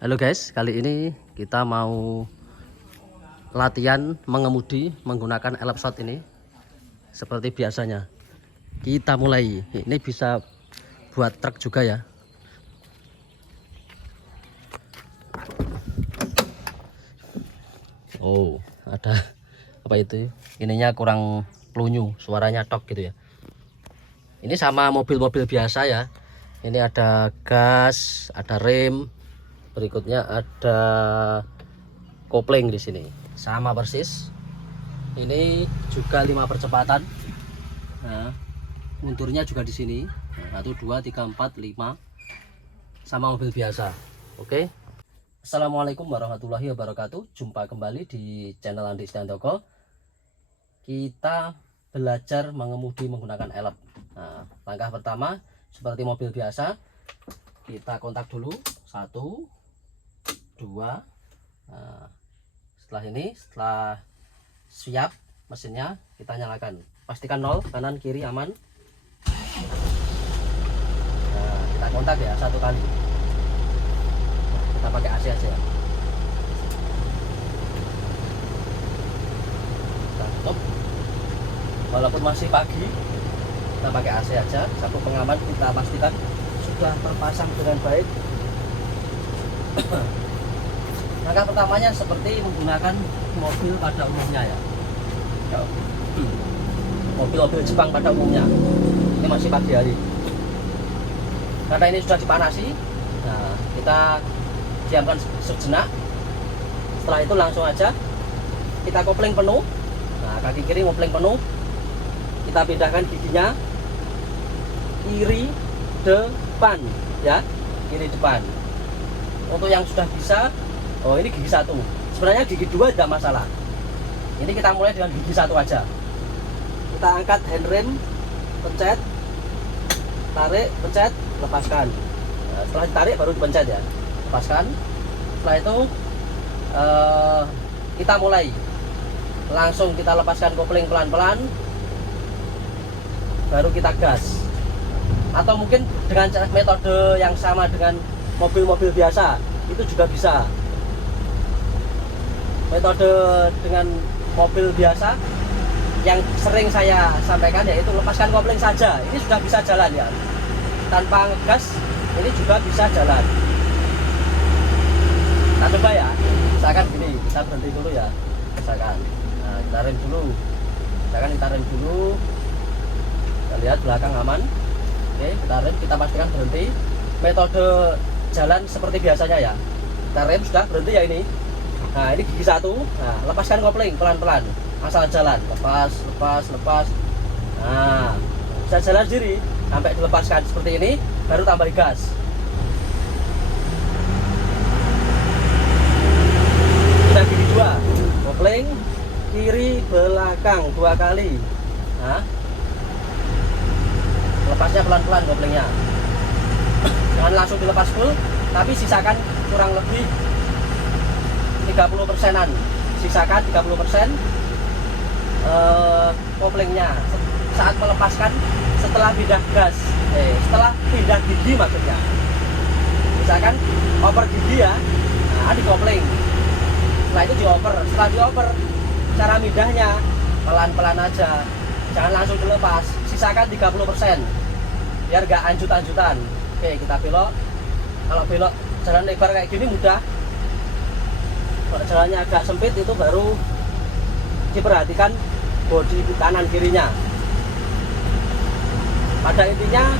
Halo guys, kali ini kita mau latihan mengemudi menggunakan elf shot ini. Seperti biasanya, kita mulai. Ini bisa buat truk juga ya. Oh, ada apa itu? Ininya kurang pelunyu, suaranya tok gitu ya. Ini sama mobil-mobil biasa ya. Ini ada gas, ada rem. Berikutnya ada kopling di sini, sama persis. Ini juga 5 percepatan. Nah, munturnya juga di sini. 1, 2, 3, 4, 5, sama mobil biasa. Oke. Assalamualaikum warahmatullahi wabarakatuh. Jumpa kembali di channel Andi Stiantoko. Kita belajar mengemudi menggunakan elf. Nah, langkah pertama seperti mobil biasa, kita kontak dulu 1, 2. Nah, setelah siap mesinnya kita nyalakan, pastikan 0 kanan kiri aman. Nah, kita kontak ya 1 kali. Nah, kita pakai AC aja ya. Kita tutup, walaupun masih pagi kita pakai AC aja. Satu pengaman kita pastikan sudah terpasang dengan baik. Langkah pertamanya seperti menggunakan mobil pada umumnya ya. Mobil-mobil Jepang pada umumnya. Ini masih pagi hari. Karena ini sudah dipanasi, nah kita diamkan sejenak. Setelah itu langsung aja kita kopling penuh. Nah, kaki kiri kopling penuh. Kita pindahkan giginya kiri depan ya, kiri depan. Untuk yang sudah bisa, oh ini gigi 1. Sebenarnya gigi 2 tidak masalah. Ini kita mulai dengan gigi 1 aja. Kita angkat handrem, pencet, tarik, pencet, lepaskan. Nah, setelah ditarik baru dipencet ya, lepaskan. Setelah itu kita mulai langsung kita lepaskan kopling pelan-pelan, baru kita gas. Atau mungkin dengan metode yang sama dengan mobil-mobil biasa itu juga bisa. Metode dengan mobil biasa yang sering saya sampaikan yaitu lepaskan kopling saja. Ini sudah bisa jalan ya, tanpa ngegas. Ini juga bisa jalan. Kita coba ya, misalkan gini, kita berhenti dulu ya, misalkan. Nah, kita rem dulu, misalkan kita rem dulu. Kita lihat belakang aman. Oke, kita rem, kita pastikan berhenti. Metode jalan seperti biasanya ya. Kita rem, sudah berhenti ya ini. Nah, ini gigi 1. Nah, lepaskan kopling pelan-pelan, asal jalan, lepas. Nah, bisa jalan sendiri sampai dilepaskan seperti ini, baru tambah gas. Kita gigi 2, kopling kiri belakang 2 kali. Nah, lepasnya pelan-pelan koplingnya. Jangan langsung dilepas full, tapi sisakan kurang lebih 30%-an. Sisakan 30% koplingnya saat melepaskan setelah pindah gas. Setelah pindah gigi maksudnya. Misalkan oper gigi ya. Nah, di kopling. Setelah itu dioper. Setelah dioper, cara pindahnya pelan-pelan aja. Jangan langsung dilepas. Sisakan 30%. Biar gak anjut-anjutan. Oke, kita belok. Kalau belok jalan lebar kayak gini mudah. Kalau jalannya agak sempit itu baru diperhatikan bodi kanan kirinya. Pada intinya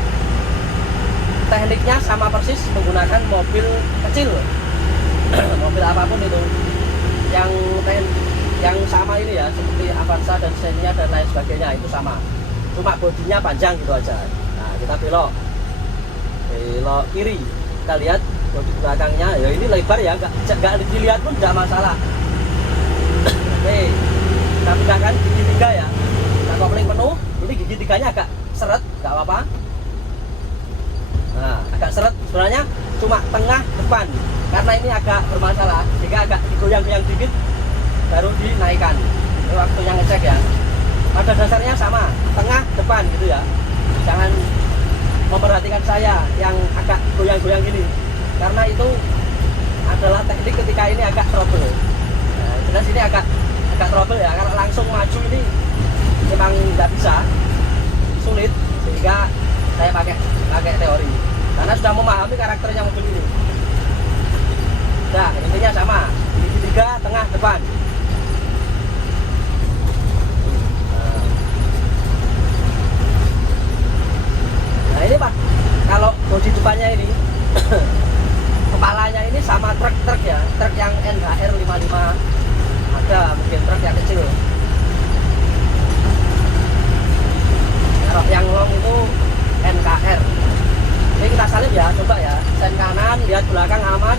tekniknya sama persis menggunakan mobil kecil. Mobil apapun itu yang sama ini ya, seperti Avanza dan Xenia dan lain sebagainya, itu sama. Cuma bodinya panjang gitu aja. Nah, kita belok kiri, kita lihat bodi belakangnya ya, ini lebar ya, nggak dilihat pun tidak masalah. Oke, kita pindahkan gigi 3 ya. Kita kopling penuh, ini gigi 3-nya agak seret, nggak apa-apa. Nah, agak seret sebenarnya cuma tengah depan, karena ini agak bermasalah jika agak digoyang-goyang dikit baru dinaikkan. Ini waktunya ngecek ya. Pada dasarnya sama, tengah depan gitu ya. Jangan memperhatikan saya yang agak goyang-goyang gini, karena itu adalah teknik ketika ini agak trouble. Nah, jelas ini agak trouble ya, kalau langsung maju ini memang nggak bisa, sulit, sehingga saya pakai teori karena sudah memahami karakternya mobil ini. Nah, intinya sama, gigi 3 tengah depan. Nah ini Pak, kalau bodi depannya ini kepalanya ini sama truk ya, truk yang NHR 55, ada mungkin truk yang kecil. Kalau yang long itu NKR. Ini kita salib ya, coba ya, sen kanan, lihat belakang aman,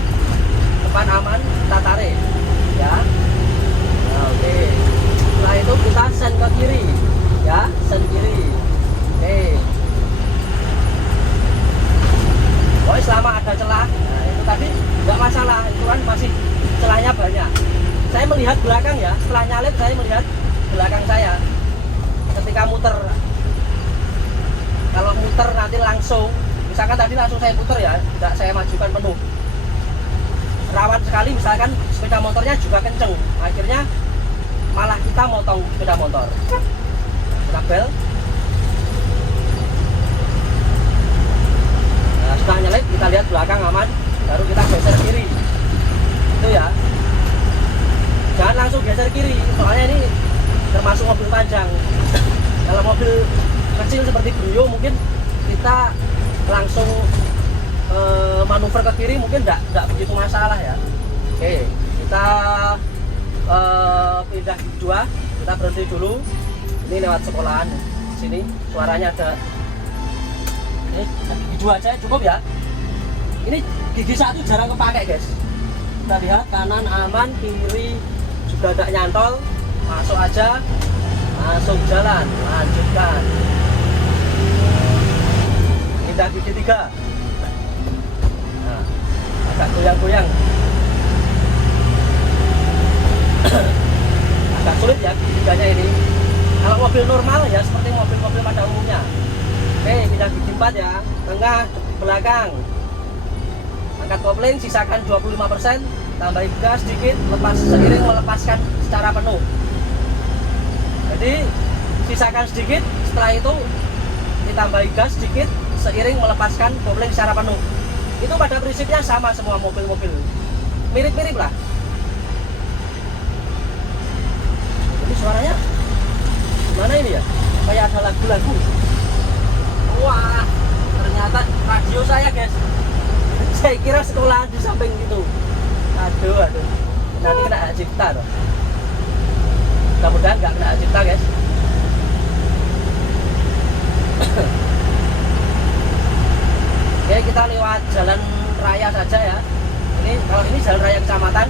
depan aman, kita tarik ya. Nah, oke, setelah itu kita sen ke kiri ya, sen kiri. Oke, pokoknya selama ada celah, nah itu tadi nggak masalah, itu kan masih celahnya banyak. Saya melihat belakang ya, setelah nyalip saya melihat belakang saya ketika muter. Kalau muter nanti langsung, misalkan tadi langsung saya puter ya, tidak saya majukan penuh, rawan sekali. Misalkan sepeda motornya juga kenceng, akhirnya malah kita motong sepeda motor. Kabel. Nah, setelah nyelip kita lihat belakang aman, baru kita geser kiri. Itu ya. Jangan langsung geser kiri, soalnya ini termasuk mobil panjang. Kalau mobil kecil seperti Brio mungkin kita langsung manuver ke kiri mungkin enggak begitu masalah ya. Oke, kita pindah gigi 2, kita berhenti dulu. Ini lewat sekolahan sini, suaranya ada. Ini gigi 2 aja cukup ya. Ini gigi 1 jarang kepake guys. Kita lihat kanan aman, kiri juga tidak nyantol. Masuk aja, masuk jalan, lanjutkan. Pindah gigi 3. Nah, agak goyang-goyang. Agak sulit ya gigi 3-nya ini. Kalau mobil normal ya seperti mobil-mobil pada umumnya. Oke, pindah gigi 4 ya. Tengah, belakang. Angkat kopling, sisakan 25%. Tambah gas sedikit, lepas seiring melepaskan secara penuh. Jadi sisakan sedikit, setelah itu ditambah gas sedikit seiring melepaskan kopling secara penuh. Itu pada prinsipnya sama semua mobil-mobil, mirip-mirip lah. Jadi suaranya gimana ini ya, kayak ada lagu-lagu. Wah, ternyata radio saya guys. Saya kira sekolahan di samping gitu. Aduh, nanti kena hak cipta loh. Mudah-mudahan nggak kena hak cipta guys. Oke, kita lewat jalan raya saja ya. Ini kalau ini jalan raya kecamatan,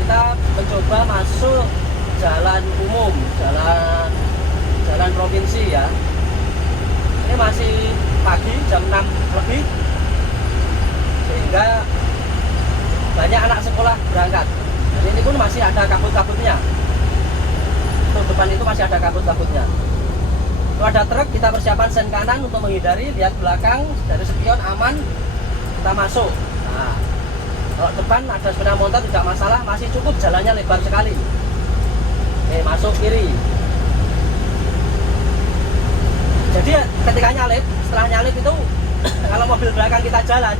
kita mencoba masuk jalan umum, jalan provinsi ya. Ini masih pagi, jam 6 lebih, sehingga banyak anak sekolah berangkat. Dan ini pun masih ada kabut-kabutnya. Untuk depan itu masih ada kabut-kabutnya. Kalau ada truk, kita persiapan sen kanan untuk menghindari. Lihat belakang, dari spion aman, kita masuk. Nah, kalau depan ada sepeda motor tidak masalah, masih cukup, jalannya lebar sekali. Oke, masuk kiri. Jadi ketika nyalip, setelah nyalip itu kalau mobil belakang kita jalan,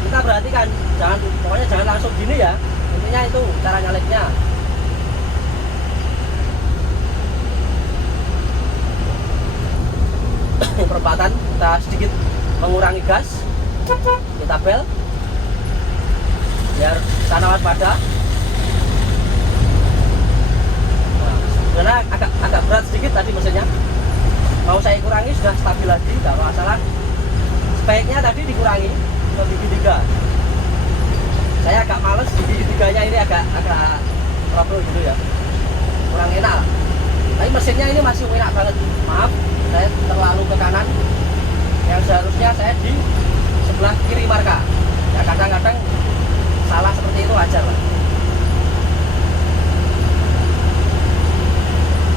kita perhatikan, pokoknya jangan langsung gini ya. Intinya itu cara nyalipnya. Perempatan kita sedikit mengurangi gas, kita bel biar sana waspada. Nah, sebenarnya agak berat sedikit tadi mesinnya, mau saya kurangi sudah stabil lagi, tidak masalah. Sebaiknya tadi dikurangi ke gigi 3. Saya agak males, gigi 3-nya ini agak trouble gitu ya, kurang enak. Tapi mesinnya ini masih enak banget. Maaf, saya terlalu ke kanan, yang seharusnya saya di sebelah kiri marka ya. Kadang-kadang salah seperti itu, wajar lah.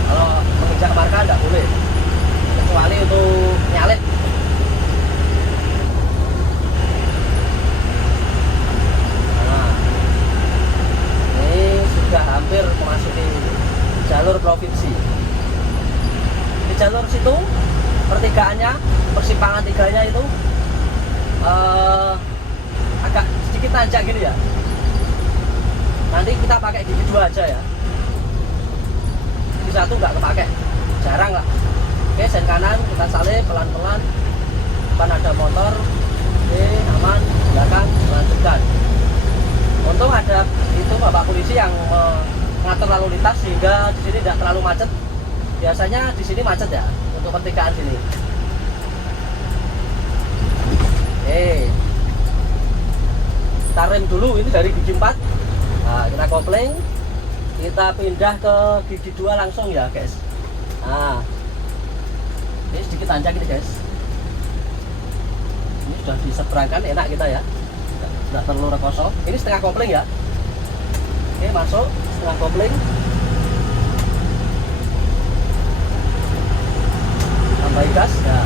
Kalau menginjak marka nggak boleh, kecuali untuk nyalip. Nah, jalur situ pertigaannya, persimpangan tiganya itu agak sedikit tanjak gini ya. Nanti kita pakai gigi 2 aja ya. Gigi 1 nggak kepake, jarang lah. Oke, sen kanan kita salip pelan-pelan. Depan ada motor, oke, aman. Belakang lanjutkan. Untung ada itu bapak polisi yang mengatur lalu lintas sehingga di sini tidak terlalu macet. Biasanya di sini macet ya untuk pertigaan sini. Oke, kita rem dulu ini dari gigi 4. Nah, kita kopling, kita pindah ke gigi 2 langsung ya guys. Nah, ini sedikit tanjak ini guys. Ini sudah diseberangkan, enak kita ya, tidak perlu rekoso. Ini setengah kopling ya. Oke, masuk setengah kopling, tambahin gas ya.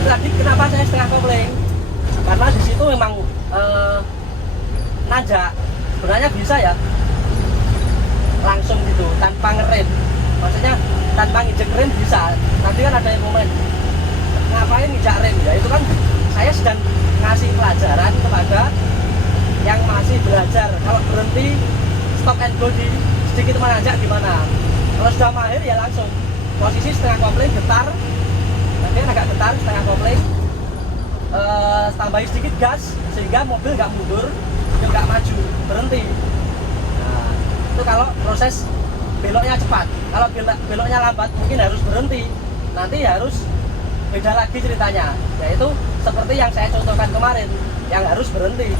Ini tadi kenapa saya setengah kopling, karena di situ memang nanjak. Sebenarnya bisa ya langsung gitu tanpa ngerem, maksudnya tanpa nginjek rem bisa. Tadi kan ada yang komen ngapain nginjak rem ya, itu kan saya sedang ngasih pelajaran kepada yang masih belajar. Kalau berhenti stop and go di sedikit menanjak gimana, kalau sudah mahir ya langsung posisi setengah kopling getar, nanti agak getar setengah kopling, tambahin sedikit gas sehingga mobil nggak mundur, nggak maju, berhenti. Nah, itu kalau proses beloknya cepat. Kalau beloknya lambat mungkin harus berhenti, nanti harus beda lagi ceritanya, yaitu seperti yang saya contohkan kemarin, yang harus berhenti.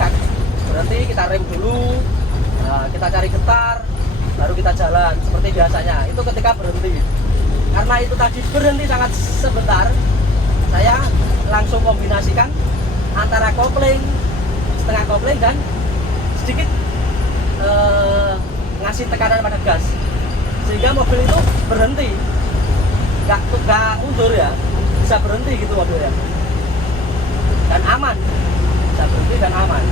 Berhenti, kita rem dulu, nah, kita cari getar, baru kita jalan seperti biasanya. Itu ketika berhenti. Karena itu tadi berhenti sangat sebentar, saya langsung kombinasikan antara kopling, setengah kopling dan sedikit ngasih tekanan pada gas sehingga mobil itu berhenti, nggak mundur ya, bisa berhenti gitu mobilnya dan aman, bisa berhenti dan aman.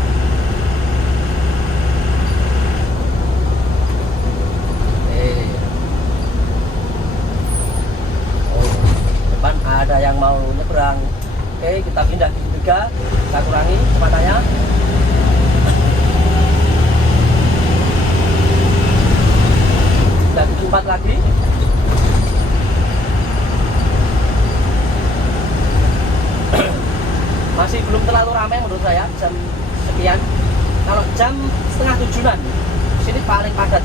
Depan ada yang mau nyebrang. Oke, kita pindah ke 3, kita kurangi kecepatannya. Dan 4 lagi. Masih belum terlalu ramai menurut saya, jam sekian. Kalau jam setengah 7-an, sini paling padat.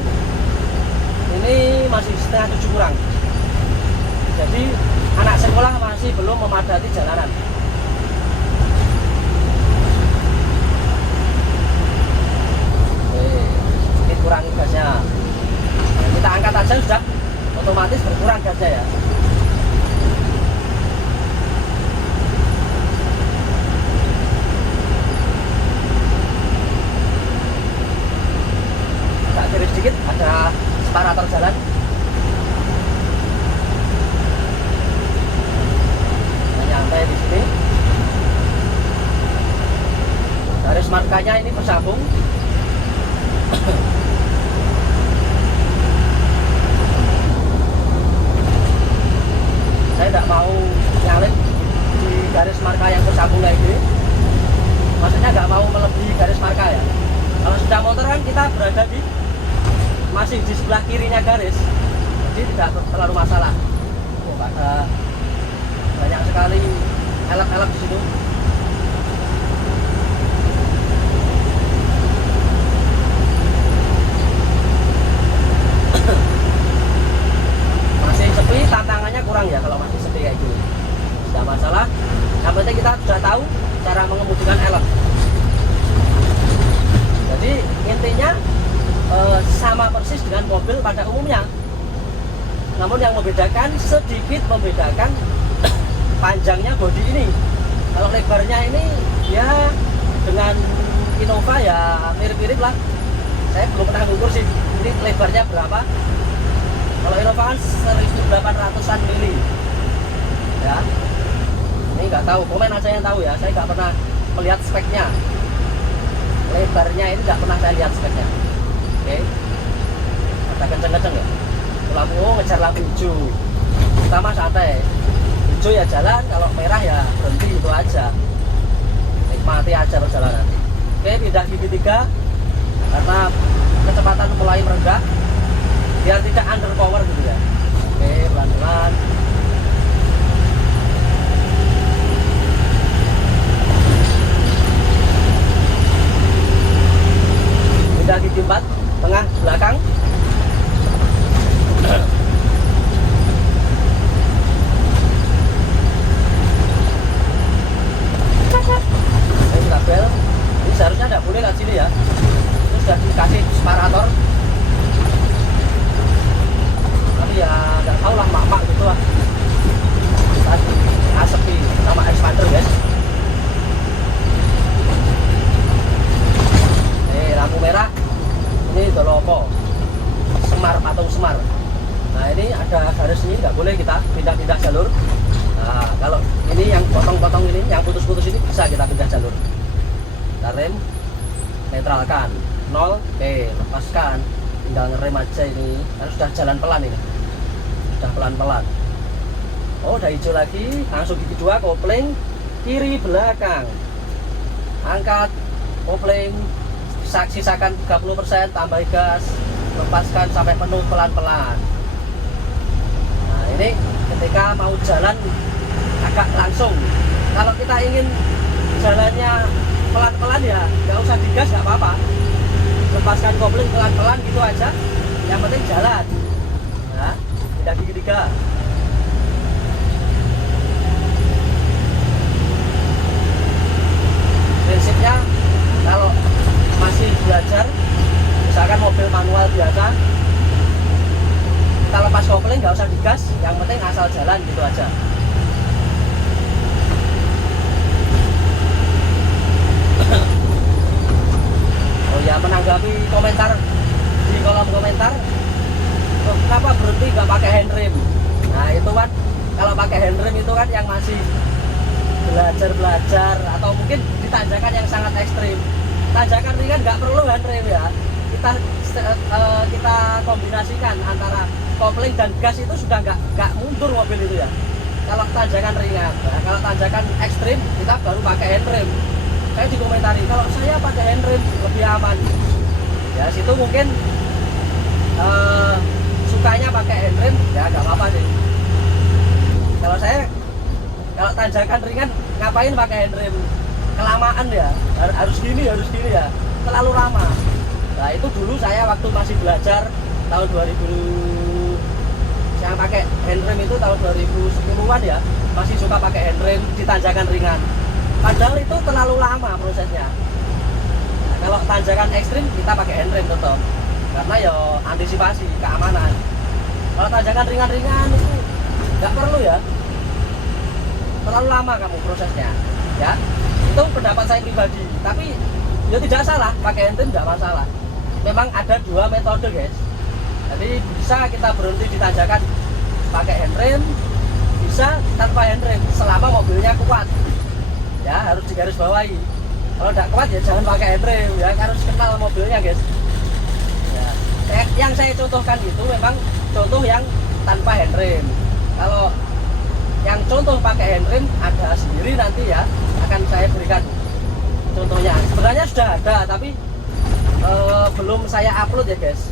Ini masih setengah 7 kurang. Jadi anak sekolah masih belum memadati jalanan. Ini kurangi gasnya. Nah, kita angkat aja sudah otomatis berkurang gasnya ya. Kita kiri sedikit, ada separator jalan. Sampai di sini. Garis markanya ini bersambung. Saya tidak mau nyalip di garis marka yang bersambung kayak gini. Maksudnya nggak mau melebihi garis marka ya. Kalau sudah motor kan kita berada di masih di sebelah kirinya garis, jadi tidak terlalu masalah. Oh, ada banyak sekali elep-elep di situ. Masih sepi, tantangannya kurang ya kalau masih sepi kayak gini. Tidak masalah. Yang penting kita sudah tahu cara mengemudikan elep. Jadi intinya sama persis dengan mobil pada umumnya. Namun yang membedakan sedikit membedakan panjangnya bodi ini. Kalau lebarnya ini ya dengan Innova ya mirip-mirip lah. Saya belum pernah ngukur sih ini lebarnya berapa. Kalau Innova kan 1800-an mili ya. Ini nggak tahu, komen aja yang tahu ya. Saya nggak pernah melihat speknya. Lebarnya ini nggak pernah saya lihat speknya. Oke, ada kenceng-kenceng ya. Lampu ngejar lampu hijau. kita mah santai, hijau ya jalan, kalau merah ya berhenti, itu aja, nikmati aja perjalanan. Oke, pindah gigi 3 karena kecepatan mulai merendah biar tidak underpower gitu ya. Oke, pelan-pelan. Pindah gigi 4, tengah belakang. Ini kabel, ini seharusnya tidak boleh lewat sini ya. Itu sudah dikasih separator, tapi ya nggak tahu lah, mak-mak gitu lah. Tadi asepi sama expander guys. Lampu merah ini dolopo Semar, patung Semar. Nah ini ada garis ini, nggak boleh kita pindah-pindah jalur. Nah kalau ini yang potong-potong ini, yang putus-putus ini bisa kita pindah jalur. Kita rem, netralkan 0, oke, lepaskan, tinggal ngerem aja. Ini kan sudah jalan pelan, ini sudah pelan-pelan. Oh udah hijau lagi, langsung gigi 2, kopling kiri belakang, angkat kopling, sisakan 30%, tambah gas, lepaskan sampai penuh pelan-pelan. Nah ini ketika mau jalan agak langsung. Kalau kita ingin jalannya pelan-pelan ya nggak usah digas, nggak apa-apa, lepaskan kopling pelan-pelan gitu aja, yang penting jalan. Nah, pindah gigi 3. Prinsipnya kalau masih belajar, misalkan mobil manual biasa, kita lepas kopling nggak usah digas, yang penting asal jalan gitu aja. Oh ya, menanggapi komentar di kolom komentar, oh, kenapa berhenti nggak pakai handrem? Nah itu kan, kalau pakai handrem itu kan yang masih belajar atau mungkin di tanjakan yang sangat ekstrim. Tanjakan ringan nggak perlu handrem ya. Kita kombinasikan antara kopling dan gas, itu sudah nggak mundur mobil itu ya. Kalau tanjakan ringan, nah, kalau tanjakan ekstrim kita baru pakai handrem. Saya dikomentari kalau saya pakai handrem lebih aman. Ya situ mungkin sukanya pakai handrem, ya nggak apa-apa sih. Kalau saya, kalau tanjakan ringan ngapain pakai handrem? Kelamaan ya, harus gini ya, terlalu lama. Nah itu dulu saya waktu masih belajar tahun 2000, yang pakai handrem itu tahun 2010-an ya, masih suka pakai handrem di tanjakan ringan. Padahal itu terlalu lama prosesnya. Nah, kalau tanjakan ekstrim kita pakai handrem tetap, karena ya antisipasi keamanan. Kalau tanjakan ringan-ringan itu nggak perlu ya, terlalu lama kamu prosesnya ya. Itu pendapat saya pribadi, tapi ya tidak salah, pakai handrem tidak masalah. Memang ada 2 metode guys. Jadi bisa kita berhenti di tanjakan pakai handrem, bisa tanpa handrem selama mobilnya kuat ya, harus digarisbawahi. Kalau tidak kuat ya jangan pakai handrem ya, harus kenal mobilnya guys ya. Yang saya contohkan itu memang contoh yang tanpa handrem. Kalau yang contoh pakai handrem ada sendiri nanti ya, akan saya berikan contohnya. Sebenarnya sudah ada tapi belum saya upload ya guys.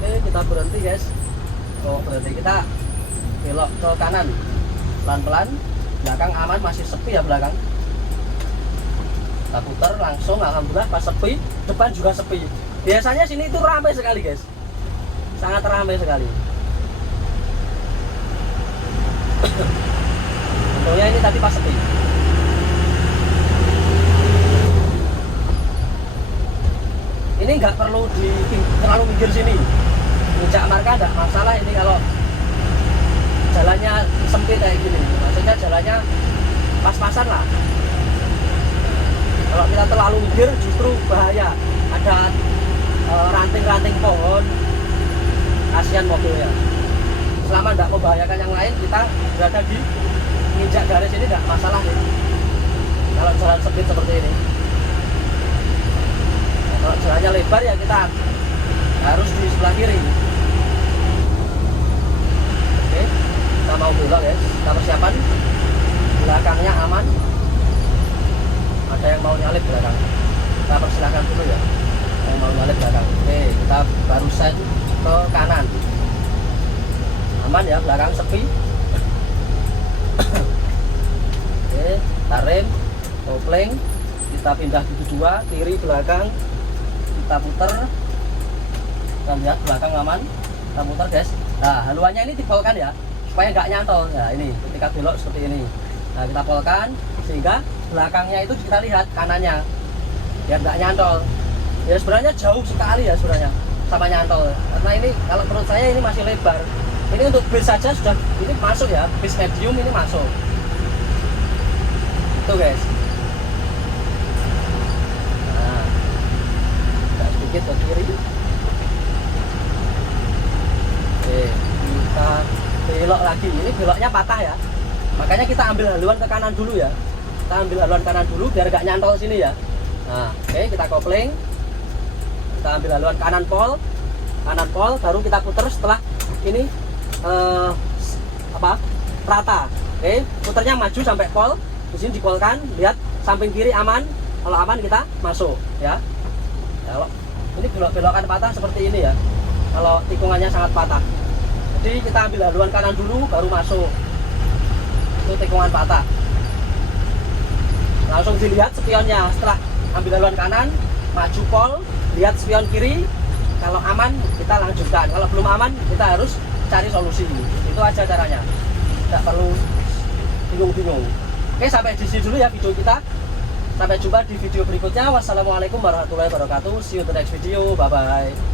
Oke, kita berhenti guys. Oh berhenti, kita belok ke kanan pelan-pelan, belakang aman, masih sepi ya belakang. Kita putar langsung, alhamdulillah pas sepi, depan juga sepi. Biasanya sini itu ramai sekali guys, sangat ramai sekali. Contohnya ini tadi pas sepi. Ini nggak perlu terlalu minggir sini, injak marka nggak masalah. Ini kalau jalannya sempit kayak gini, maksudnya jalannya pas-pasan lah. Kalau kita terlalu minggir justru bahaya, ada ranting-ranting pohon, kasihan mobilnya. Selama tidak membahayakan yang lain, kita berada di injak garis ini nggak masalah nih. Kalau jalan sempit seperti ini, nah, kalau jalannya lebar ya kita harus di sebelah kiri. Oke, kita mau belok ya, kita persiapan. Belakangnya aman. Ada yang mau nyalip belakang, kita persilahkan dulu ya. Yang mau nyalip belakang. Oke, kita baru set ke kanan. Aman ya, belakang sepi. Oke, kita rem, kopling, kita pindah gigi 2, kiri belakang, kita puter. Kita lihat belakang aman, kita putar guys. Nah, haluannya ini dipolkan ya, supaya nggak nyantol. Nah, ini ketika belok seperti ini. Nah, kita polkan sehingga belakangnya itu kita lihat kanannya, biar nggak nyantol. Ya sebenarnya jauh sekali ya sebenarnya sama nyantol. Karena ini kalau menurut saya ini masih lebar. Ini untuk bis saja sudah ini masuk ya, bis medium ini masuk. Tuh guys. Nah, agak sedikit ke kiri. Oke, kita belok lagi. Ini beloknya patah ya. Makanya kita ambil haluan ke kanan dulu ya. Kita ambil haluan kanan dulu biar gak nyantol sini ya. Nah, oke, kita kopling. Kita ambil haluan kanan pol, baru kita putar setelah ini rata. Oke, putarnya maju sampai pol. Di sini dipolkan, lihat samping kiri aman. Kalau aman kita masuk ya. Kalau ini belok-belokan patah seperti ini ya. Kalau tikungannya sangat patah. Jadi kita ambil haluan kanan dulu baru masuk. Itu tikungan patah. Langsung dilihat spionnya. Setelah ambil haluan kanan, maju pol, lihat spion kiri. Kalau aman kita lanjutkan. Kalau belum aman kita harus cari solusi. Itu aja caranya. Tidak perlu bingung-bingung. Oke, sampai di sini dulu ya video kita. Sampai jumpa di video berikutnya. Wassalamualaikum warahmatullahi wabarakatuh. See you in the next video. Bye bye.